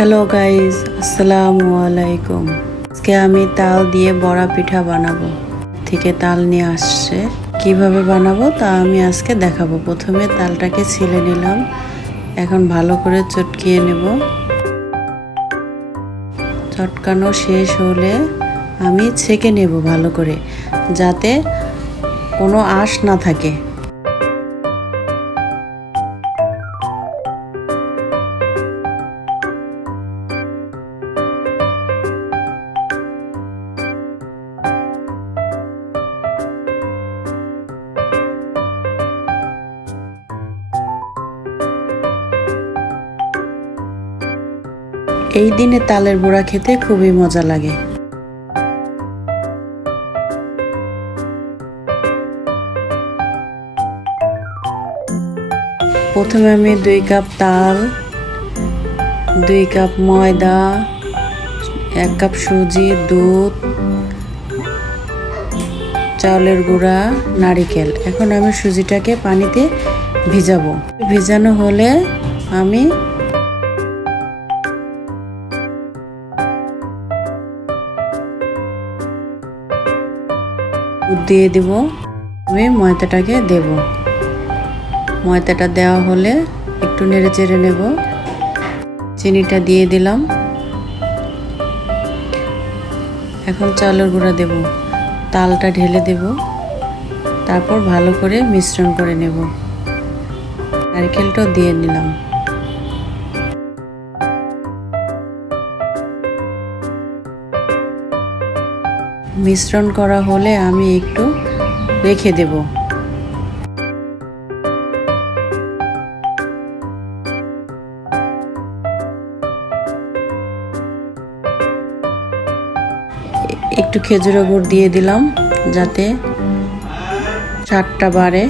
Hello guys, আসসালামু আলাইকুম। আজকে আমি তাল দিয়ে বড়া পিঠা বানাবো। থেকে তাল নিয়ে আসছে, কিভাবে বানাবো তা আমি আজকে দেখাবো। প্রথমে তালটাকে ছিলে নিলাম, এখন ভালো করে চটকিয়ে নেব। চটকানো শেষ হলে আমি ছেঁকে নেব ভালো করে, যাতে কোনো আঁশ না থাকে। এই দিনে তালের বড়া খেতে খুবই মজা লাগে। প্রথমে আমি 2 কাপ তাল, 2 কাপ ময়দা, 1 কাপ সুজি, দুধ, চাউলের গুঁড়া, নারিকেল। এখন আমি সুজিটাকে পানিতে ভিজাবো। ভিজানো হলে আমি দুধ দিয়ে দেব। আমি ময়দাটাকে দেব। ময়দাটা দেওয়া হলে একটু নেড়ে চেড়ে নেব। চিনিটা দিয়ে দিলাম। এখন চালের গুঁড়া দেব, তালটা ঢেলে দেব, তারপর ভালো করে মিশ্রণ করে নেব। নারকেলটাও দিয়ে নিলাম। মিশ্রণ করা হলে আমি একটু রেখে দেব। একটু খেজুরের গুড় দিয়ে দিলাম, যাতে স্বাদটা বাড়ে।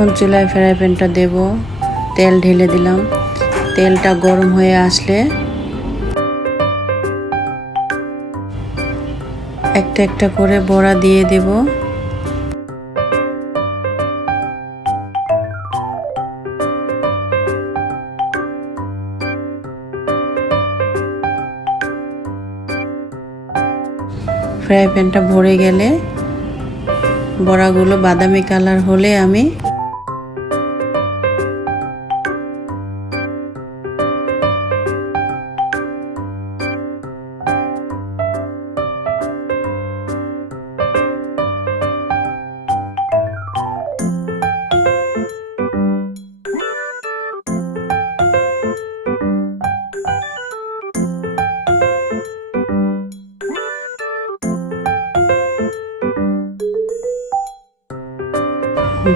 এখন চুলায় ফ্রাই প্যানটা দেব, তেল ঢেলে দিলাম। তেলটা গরম হয়ে আসলে একটা একটা করে বড়া দিয়ে দেব। ফ্রাই প্যানটা ভরে গেলে বড়াগুলো বাদামি কালার হলে আমি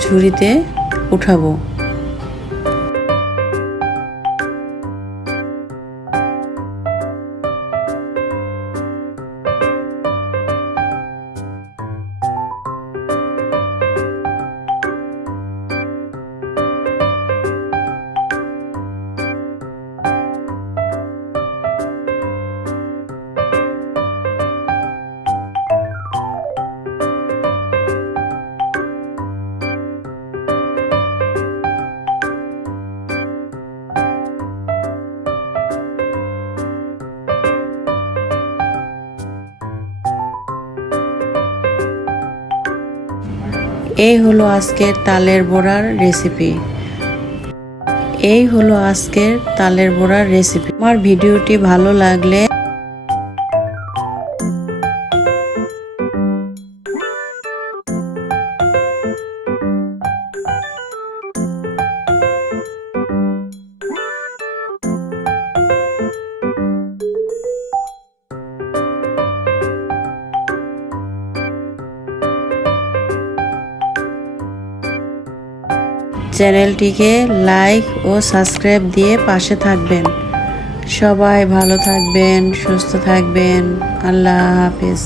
ঝুড়িতে উঠাবো। এই হলো আজকের তালের বড়ার রেসিপি। আমার ভিডিওটি ভালো লাগলে চ্যানেলটিকে লাইক ও সাবস্ক্রাইব দিয়ে পাশে থাকবেন। সবাই ভালো থাকবেন, সুস্থ থাকবেন। আল্লাহ হাফেজ।